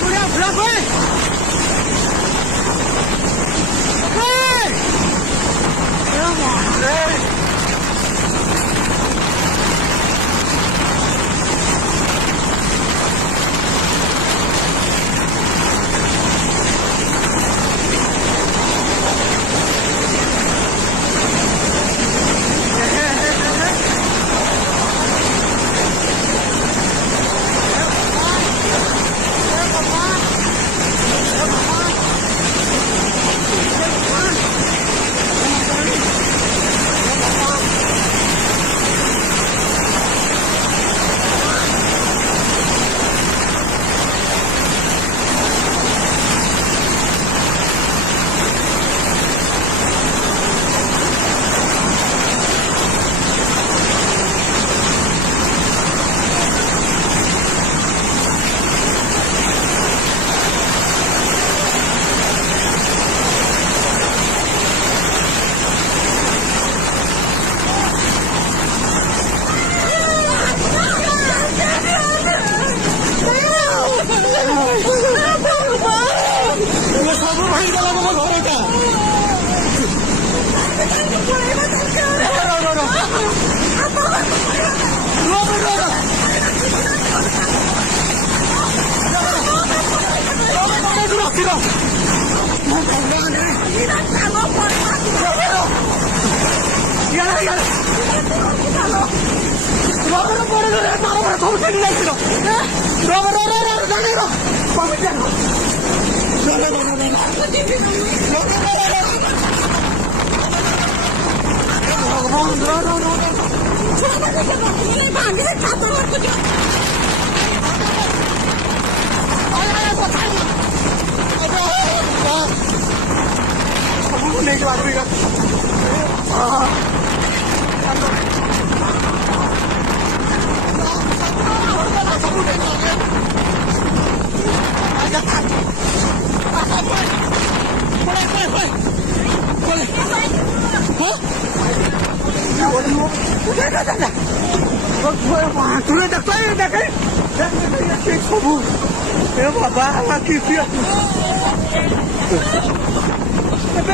बुढ़िया बुढ़ा कोई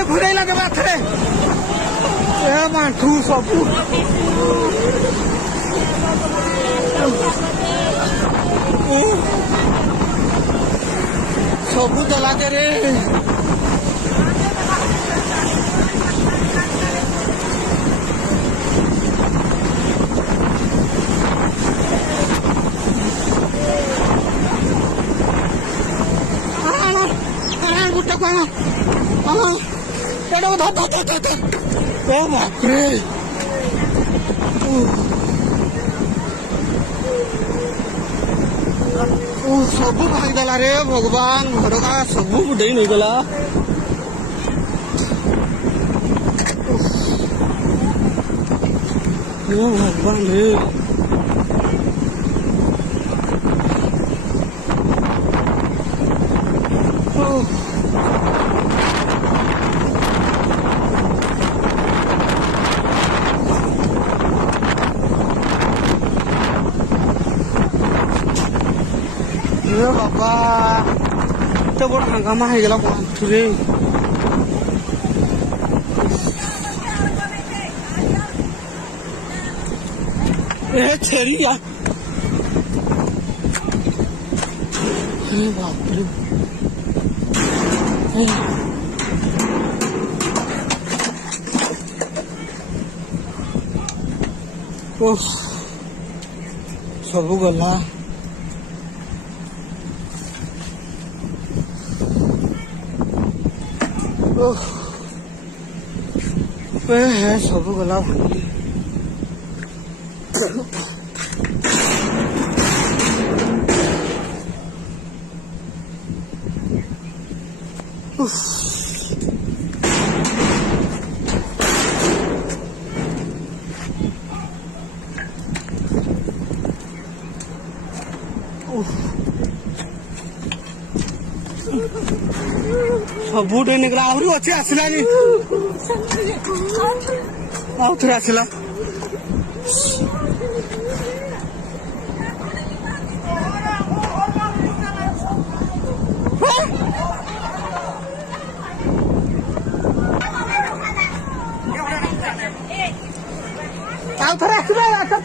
घुरे लगे बाथरे माठू सबू सबू दला रे सबू भागदेला रे भगवान घर का सबू बुढ़े नहीं गला भगवान रे बाबा तो बड़ा हंगामा है गला रे छेरी यार अरे बाप रे सबू गला है सब गला भांगी सबुटे निकला आहरी अच्छे आसलानी आउ थे आसला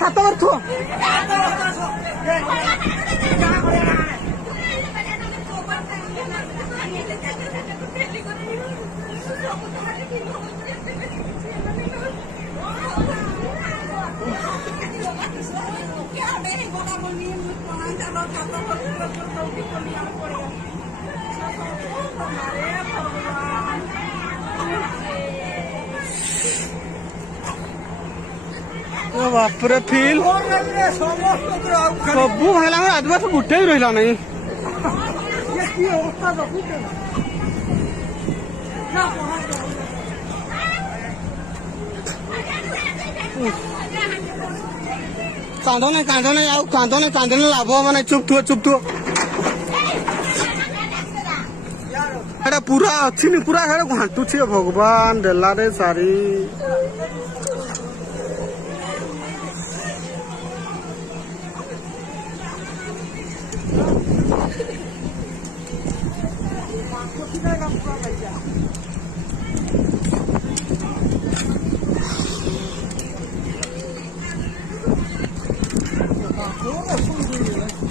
ହାତ ମାରୁଥିବ ବାପରେ ଫିଲ୍ ସବୁ ଭାଇଲା ଆଦିବାସୀ ଗୋଟେ ବି ରହିଲା ନାହିଁ କାନ୍ଦ ନାହିଁ ଆଉ କାନ୍ଦ ଲାଭ ମାନେ ଚୁପ୍ ଥିବ ଏଟା ପୁରା ଅଛି ନି ପୁରା ହେଡେ ଘାଣ୍ଟୁଛି ଭଗବାନ ଦେଲାରେ ସାରି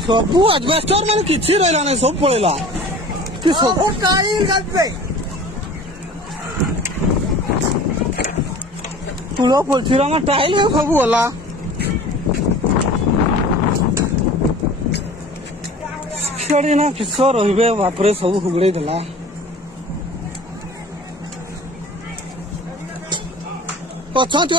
ସବୁ ଆଜବେଷ୍ଟର ମାନେ କିଛି ରହିଲା ନାହିଁ ସବୁ ପଳେଇଲା କି ସବୁ ତୁଳ ପଡିଛି ଆମ ଟାଇଲ ସବୁ ଗଲା ସେଠି ନା କିସ ରହିବେ ବାପରେ ସବୁ ହୁଗୁଡେଇ ଦେଲା ଅଛନ୍ତି